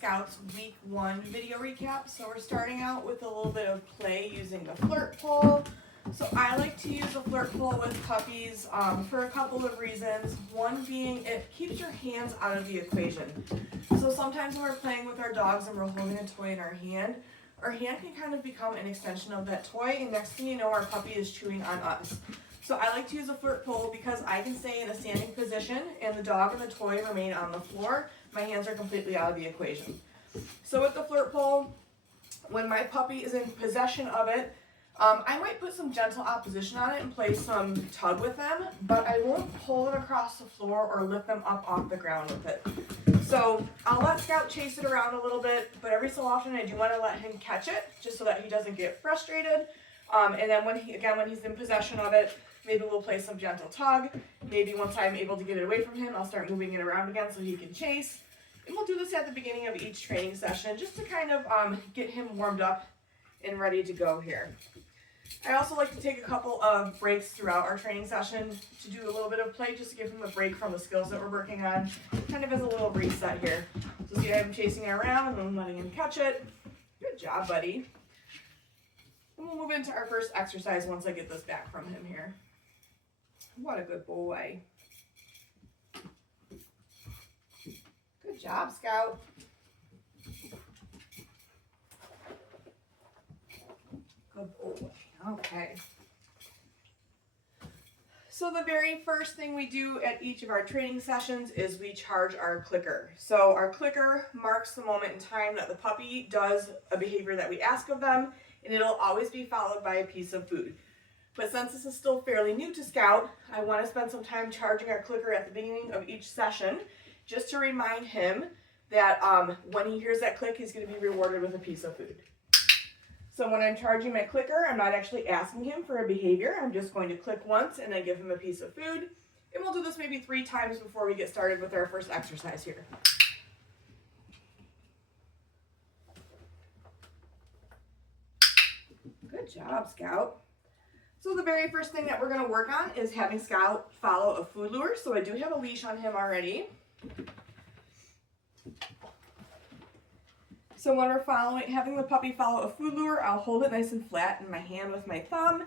Scouts week 1 video recap. So we're starting out with a little bit of play using the flirt pole. So I like to use a flirt pole with puppies for a couple of reasons. One being it keeps your hands out of the equation. So sometimes when we're playing with our dogs and we're holding a toy in our hand can kind of become an extension of that toy, and next thing you know our puppy is chewing on us. So I like to use a flirt pole because I can stay in a standing position and the dog and the toy remain on the floor. My hands are completely out of the equation. So with the flirt pole, when my puppy is in possession of it, I might put some gentle opposition on it and play some tug with them, but I won't pull them across the floor or lift them up off the ground with it. So I'll let Scout chase it around a little bit, but every so often I do want to let him catch it just so that he doesn't get frustrated. And then when he's in possession of it, maybe we'll play some gentle tug. Maybe once I'm able to get it away from him, I'll start moving it around again so he can chase. And we'll do this at the beginning of each training session just to kind of get him warmed up and ready to go here. I also like to take a couple of breaks throughout our training session to do a little bit of play just to give him a break from the skills that we're working on, kind of as a little reset here. So see, I'm chasing it around and then letting him catch it. Good job, buddy. And we'll move into our first exercise once I get this back from him here. What a good boy. Good job, Scout. Good boy. Okay. So the very first thing we do at each of our training sessions is we charge our clicker. So our clicker marks the moment in time that the puppy does a behavior that we ask of them, and it'll always be followed by a piece of food. But since this is still fairly new to Scout, I want to spend some time charging our clicker at the beginning of each session just to remind him that when he hears that click, he's going to be rewarded with a piece of food. So when I'm charging my clicker, I'm not actually asking him for a behavior. I'm just going to click once and then give him a piece of food. And we'll do this maybe 3 times before we get started with our first exercise here. Good job, Scout. So the very first thing that we're going to work on is having Scout follow a food lure. So I do have a leash on him already. So when we're having the puppy follow a food lure, I'll hold it nice and flat in my hand with my thumb,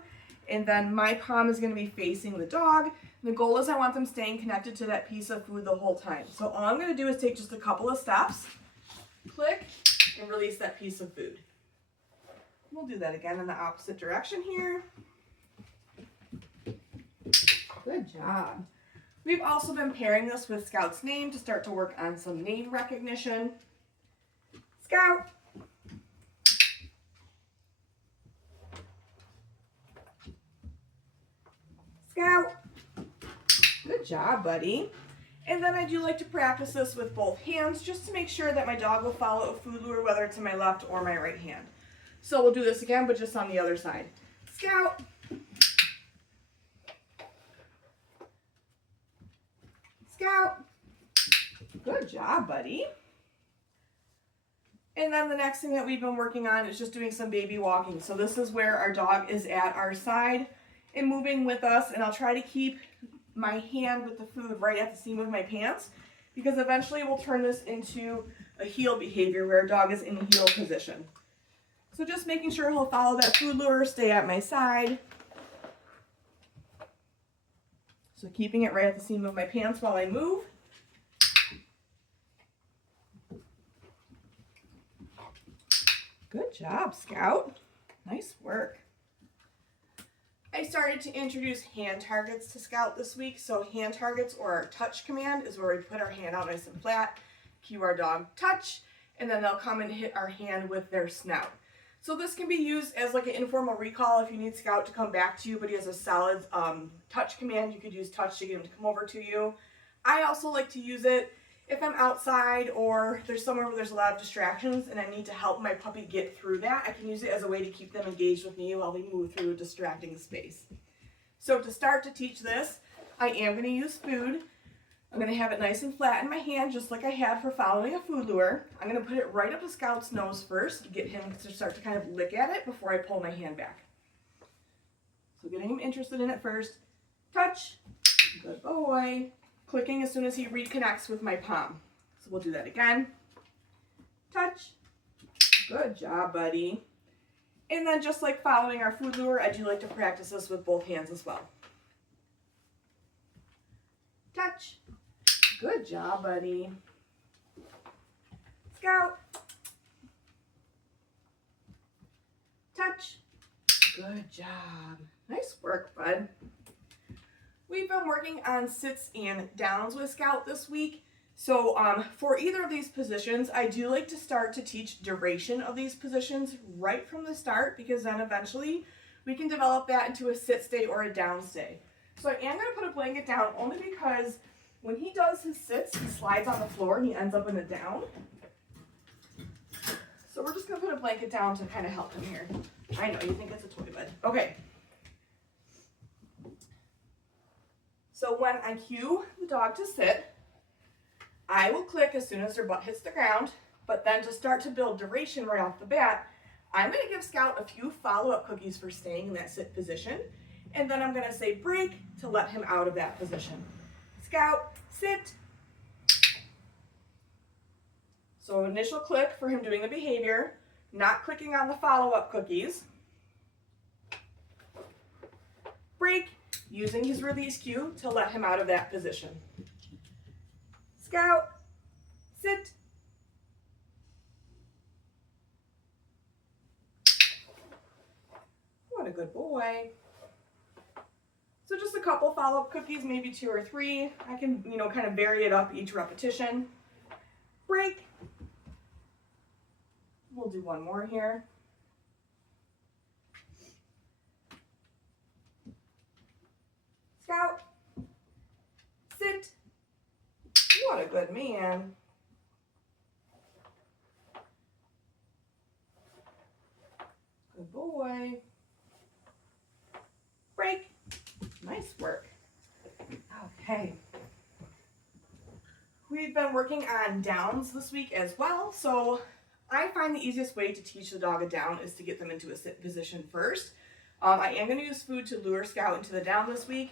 and then my palm is going to be facing the dog. And the goal is I want them staying connected to that piece of food the whole time. So all I'm going to do is take just a couple of steps, click, and release that piece of food. We'll do that again in the opposite direction here. Good job. We've also been pairing this with Scout's name to start to work on some name recognition. Scout. Scout. Good job, buddy. And then I do like to practice this with both hands just to make sure that my dog will follow a food lure, whether it's in my left or my right hand. So we'll do this again, but just on the other side. Scout. Scout. Good job, buddy. And then the next thing that we've been working on is just doing some baby walking. So this is where our dog is at our side and moving with us, and I'll try to keep my hand with the food right at the seam of my pants because eventually we'll turn this into a heel behavior where our dog is in a heel position. So just making sure he'll follow that food lure, stay at my side. So keeping it right at the seam of my pants while I move. Good job, Scout. Nice work. I started to introduce hand targets to Scout this week. So hand targets, or our touch command, is where we put our hand out nice and flat, cue our dog touch, and then they'll come and hit our hand with their snout. So this can be used as like an informal recall if you need Scout to come back to you, but he has a solid touch command. You could use touch to get him to come over to you. I also like to use it if I'm outside or there's somewhere where there's a lot of distractions and I need to help my puppy get through that. I can use it as a way to keep them engaged with me while we move through a distracting space. So to start to teach this, I am going to use food. I'm going to have it nice and flat in my hand, just like I had for following a food lure. I'm going to put it right up to Scout's nose first, get him to start to kind of lick at it before I pull my hand back. So getting him interested in it first. Touch. Good boy. Clicking as soon as he reconnects with my palm. So we'll do that again. touch. Good job, buddy. And then just like following our food lure, I do like to practice this with both hands as well. Touch. Good job, buddy. Scout. Touch. Good job. Nice work, bud. We've been working on sits and downs with Scout this week. So for either of these positions, I do like to start to teach duration of these positions right from the start, because then eventually we can develop that into a sit stay or a down stay. So I am going to put a blanket down only because when he does his sits, he slides on the floor and he ends up in a down. So we're just going to put a blanket down to kind of help him here. I know, you think it's a toy bed. Okay. So when I cue the dog to sit, I will click as soon as their butt hits the ground, but then to start to build duration right off the bat, I'm going to give Scout a few follow-up cookies for staying in that sit position, and then I'm going to say break to let him out of that position. Scout, sit. So initial click for him doing the behavior, not clicking on the follow-up cookies. Break, using his release cue to let him out of that position. Scout, sit. What a good boy. So just a couple follow-up cookies, maybe 2 or 3. I can, kind of vary it up each repetition. Break. We'll do one more here. Scout, sit. What a good man. Good boy. Break. Nice work. Okay. We've been working on downs this week as well, so I find the easiest way to teach the dog a down is to get them into a sit position first. I am going to use food to lure Scout into the down this week,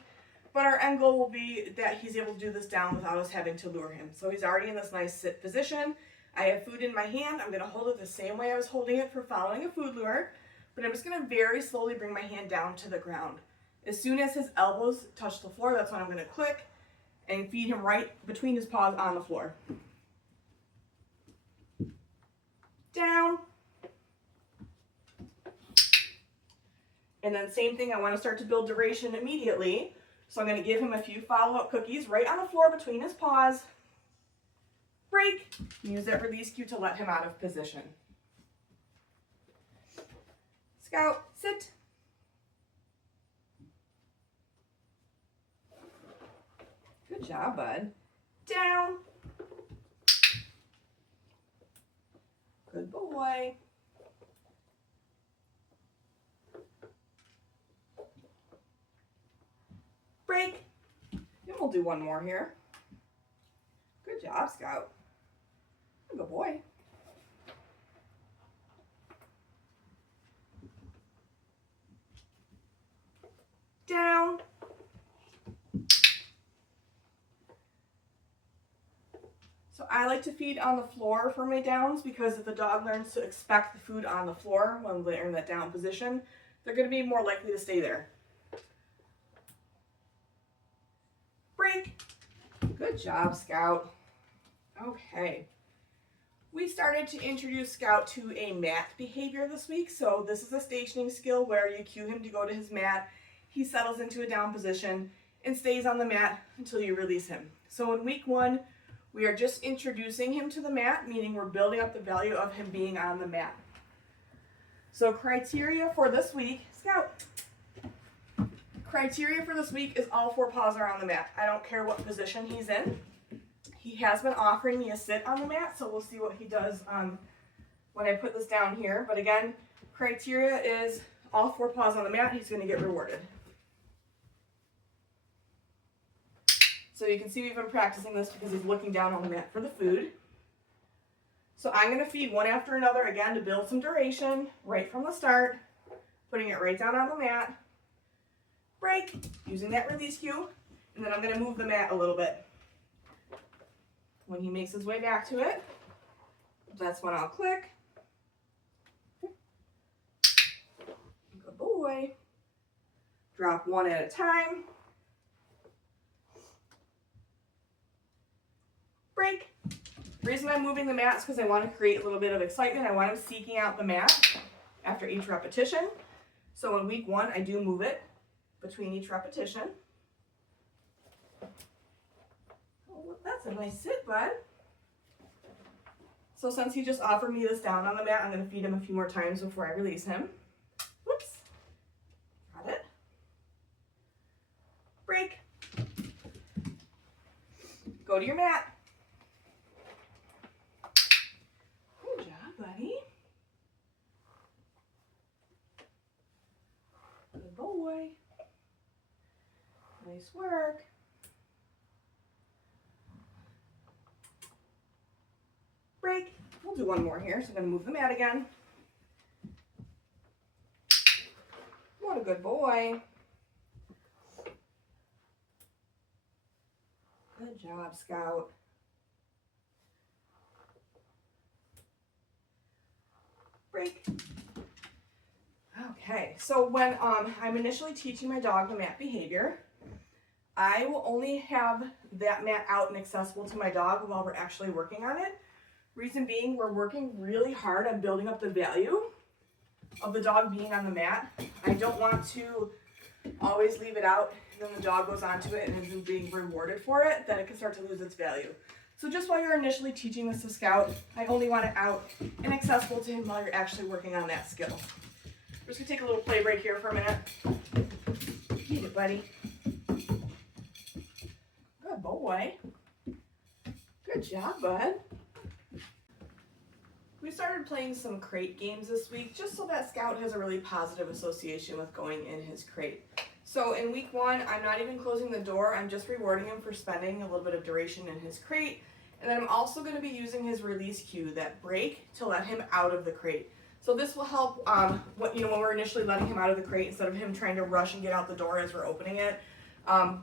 but our end goal will be that he's able to do this down without us having to lure him. So he's already in this nice sit position. I have food in my hand. I'm going to hold it the same way I was holding it for following a food lure, but I'm just going to very slowly bring my hand down to the ground. As soon as his elbows touch the floor, that's when I'm going to click and feed him right between his paws on the floor. Down. And then same thing, I want to start to build duration immediately. So I'm going to give him a few follow-up cookies right on the floor between his paws. Break. Use that release cue to let him out of position. Scout, sit. Good job, bud. Down. Good boy. Break. And we'll do one more here. Good job, Scout. Good boy. Down. So I like to feed on the floor for my downs because if the dog learns to expect the food on the floor when they're in that down position, they're going to be more likely to stay there. Break. Good job, Scout. Okay. We started to introduce Scout to a mat behavior this week. So this is a stationing skill where you cue him to go to his mat. He settles into a down position and stays on the mat until you release him. So in week 1, we are just introducing him to the mat, meaning we're building up the value of him being on the mat. So criteria for this week, Scout. Criteria for this week is all 4 paws are on the mat. I don't care what position he's in. He has been offering me a sit on the mat, so we'll see what he does when I put this down here. But again, criteria is all 4 paws on the mat, he's going to get rewarded. So you can see we've been practicing this because he's looking down on the mat for the food. So I'm going to feed one after another again to build some duration right from the start, putting it right down on the mat. Break, using that release cue, and then I'm going to move the mat a little bit. When he makes his way back to it, That's when I'll click. Good boy. Drop one at a time. Break. The reason I'm moving the mat is because I want to create a little bit of excitement. I want him seeking out the mat after each repetition. So in week 1, I do move it between each repetition. Oh, that's a nice sit, bud. So since he just offered me this down on the mat, I'm going to feed him a few more times before I release him. Whoops. Got it. Break. Go to your mat. Good job, buddy. Good boy. Nice work. Break. We'll do one more here. So I'm going to move the mat again. What a good boy. Good job, Scout. Break. Okay, so when I'm initially teaching my dog the mat behavior, I will only have that mat out and accessible to my dog while we're actually working on it. Reason being, we're working really hard on building up the value of the dog being on the mat. I don't want to always leave it out, and then the dog goes onto it and isn't being rewarded for it, then it can start to lose its value. So just while you're initially teaching this to Scout, I only want it out and accessible to him while you're actually working on that skill. We're just gonna take a little play break here for a minute. Eat it, buddy. Good boy. Good job, bud. We started playing some crate games this week just so that Scout has a really positive association with going in his crate. So in week 1, I'm not even closing the door. I'm just rewarding him for spending a little bit of duration in his crate. And then I'm also going to be using his release cue, that break, to let him out of the crate. So this will help when we're initially letting him out of the crate, instead of him trying to rush and get out the door as we're opening it.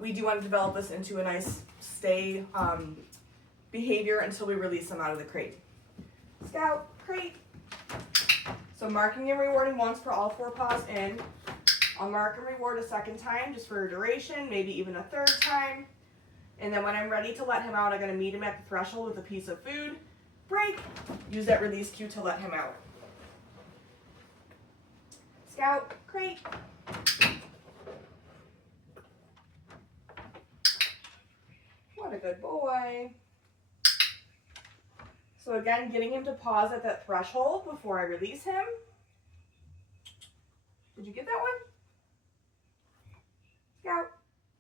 We do want to develop this into a nice stay behavior until we release him out of the crate. Scout, crate. So marking and rewarding once for all 4 paws in. I'll mark and reward a second time just for a duration, maybe even a third time. And then when I'm ready to let him out, I'm going to meet him at the threshold with a piece of food. Break. Use that release cue to let him out. Scout, crate. What a good boy. So again, getting him to pause at that threshold before I release him. Did you get that one? Scout,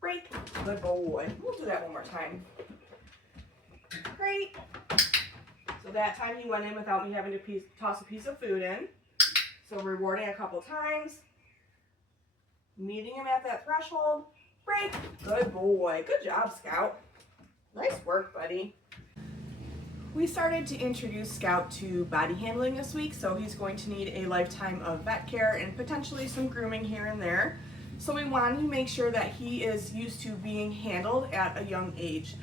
break. Good boy. We'll do that one more time. Great. So that time he went in without me having to toss a piece of food in. So rewarding a couple times. Meeting him at that threshold. Break. Good boy. Good job, Scout. Nice work, buddy. We started to introduce Scout to body handling this week, so he's going to need a lifetime of vet care and potentially some grooming here and there. So we wanted to make sure that he is used to being handled at a young age.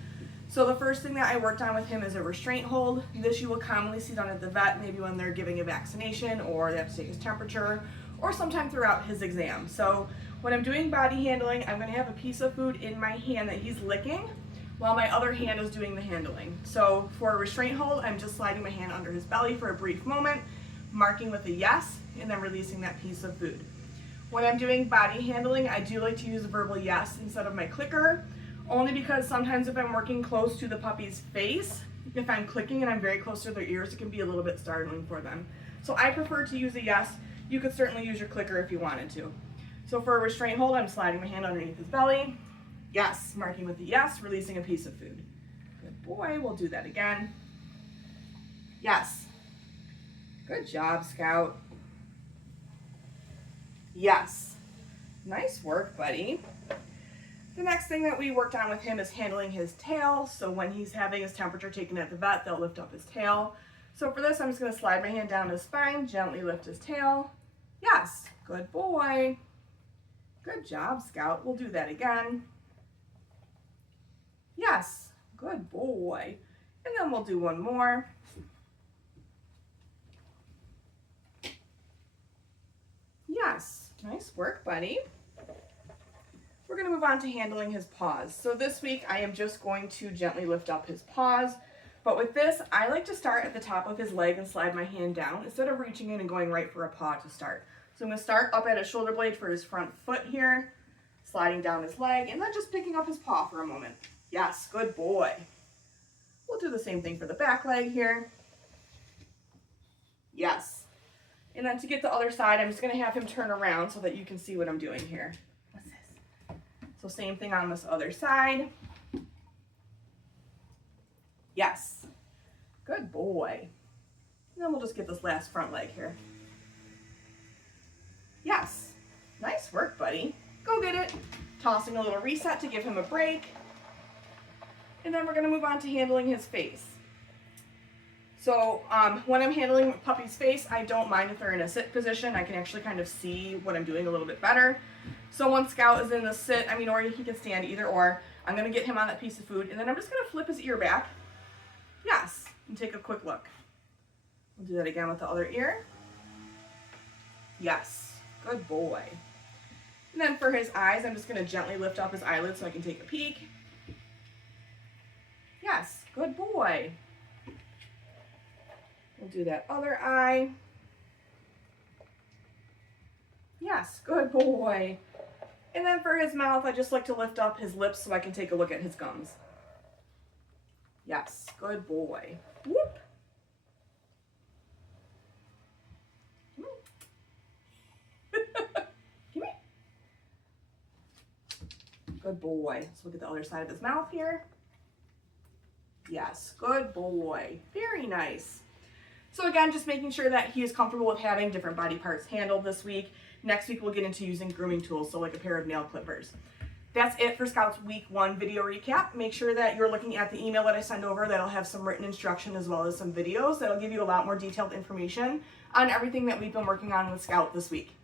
So the first thing that I worked on with him is a restraint hold. This you will commonly see done at the vet, maybe when they're giving a vaccination or they have to take his temperature, or sometime throughout his exam. So when I'm doing body handling, I'm going to have a piece of food in my hand that he's licking, while my other hand is doing the handling. So for a restraint hold, I'm just sliding my hand under his belly for a brief moment, marking with a yes, and then releasing that piece of food. When I'm doing body handling, I do like to use a verbal yes instead of my clicker, only because sometimes if I'm working close to the puppy's face, if I'm clicking and I'm very close to their ears, it can be a little bit startling for them. So I prefer to use a yes. You could certainly use your clicker if you wanted to. So for a restraint hold, I'm sliding my hand underneath his belly. Yes, marking with a yes, releasing a piece of food. Good boy, we'll do that again. Yes. Good job, Scout. Yes. Nice work, buddy. The next thing that we worked on with him is handling his tail. So when he's having his temperature taken at the vet, they'll lift up his tail. So for this, I'm just going to slide my hand down his spine, gently lift his tail. Yes. Good boy. Good job, Scout. We'll do that again. Yes, good boy. And then we'll do one more. Yes, nice work, buddy. We're gonna move on to handling his paws. So this week I am just going to gently lift up his paws. But with this, I like to start at the top of his leg and slide my hand down instead of reaching in and going right for a paw to start. So I'm gonna start up at his shoulder blade for his front foot here, sliding down his leg, and then just picking up his paw for a moment. Yes, good boy. We'll do the same thing for the back leg here. Yes. And then to get the other side, I'm just gonna have him turn around so that you can see what I'm doing here. What's this? So same thing on this other side. Yes, good boy. And then we'll just get this last front leg here. Yes, nice work, buddy. Go get it. Tossing a little reset to give him a break. And then we're gonna move on to handling his face. So when I'm handling puppy's face, I don't mind if they're in a sit position. I can actually kind of see what I'm doing a little bit better. So when Scout is in the sit, or he can stand either or, I'm gonna get him on that piece of food, and then I'm just gonna flip his ear back. Yes, and take a quick look. We'll do that again with the other ear. Yes, good boy. And then for his eyes, I'm just gonna gently lift up his eyelids so I can take a peek. Yes, good boy. We'll do that other eye. Yes, good boy. And then for his mouth, I just like to lift up his lips so I can take a look at his gums. Yes, good boy. Whoop. Come here. Good boy. Let's look at the other side of his mouth here. Yes, good boy. Very nice. So again, just making sure that he is comfortable with having different body parts handled this week. Next week, we'll get into using grooming tools, so like a pair of nail clippers. That's it for Scout's week 1 video recap. Make sure that you're looking at the email that I send over. That'll have some written instruction as well as some videos that'll give you a lot more detailed information on everything that we've been working on with Scout this week.